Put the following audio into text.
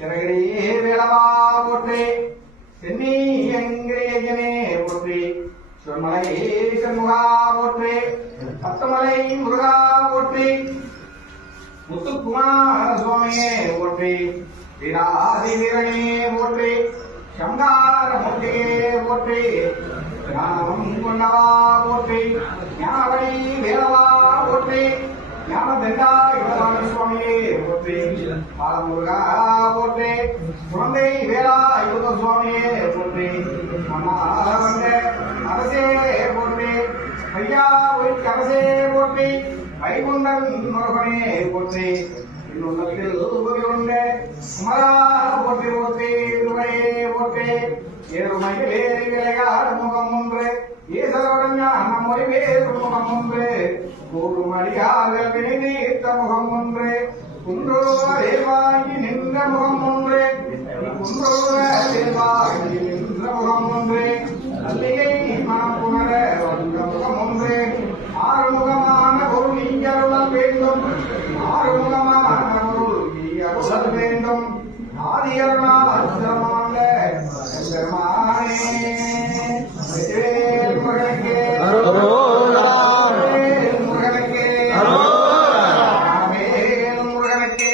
சிறகடி வேளவா போற்றி சென்னி எங்கிரியனே போற்றி சொன்மலை சண்முகா போற்றி பத்தமலை முருகா போற்றி முத்துக்குமார சுவாமியே போற்றி வீராதி வீரனே போற்றி சங்கார மூர்த்தியே போற்றி ஞானம் கொண்டவா போற்றி ஞானவழி வேலவா போற்றி ஞானதண்டா யுவதான சுவாமியே போற்றி பாலமுருகா போற்றி குழந்தை வேளா யுவத சுவாமியே போற்றி மன்னாரவந்த அரசே போற்றி ஐயா ஒய் அரசே போற்றி வைகுண்டன் முருகனே போற்றி இன்னொன்னத்தில் உபயோக குமரா போற்றி போற்றி திருவையே போற்றி ஏறுமையிலே விளையாடு முகம் ஒன்று ஈசருடன் ஞான மொழி வேறு முகம் ஒன்று கூறும் அடியார்கள் வினைநீர்த்த முகம் ஒன்று குன்றோரில் வாங்கி நின்ற முகம் ஒன்று குன்றோரில் வாங்கி நின்ற முகம் ஒன்று அல்லையை மனம் புணர வந்த முகம் ஒன்று ஆறுமுகமான பொருள் நீங்கருளல் வேண்டும் ஆறுமுகமான பொருள் நீங்கருளல் வேண்டும் ஆதியருளால் சிரமமல்ல பெருமானே முருகனுக்கே முருகனுக்கே முருகனுக்கே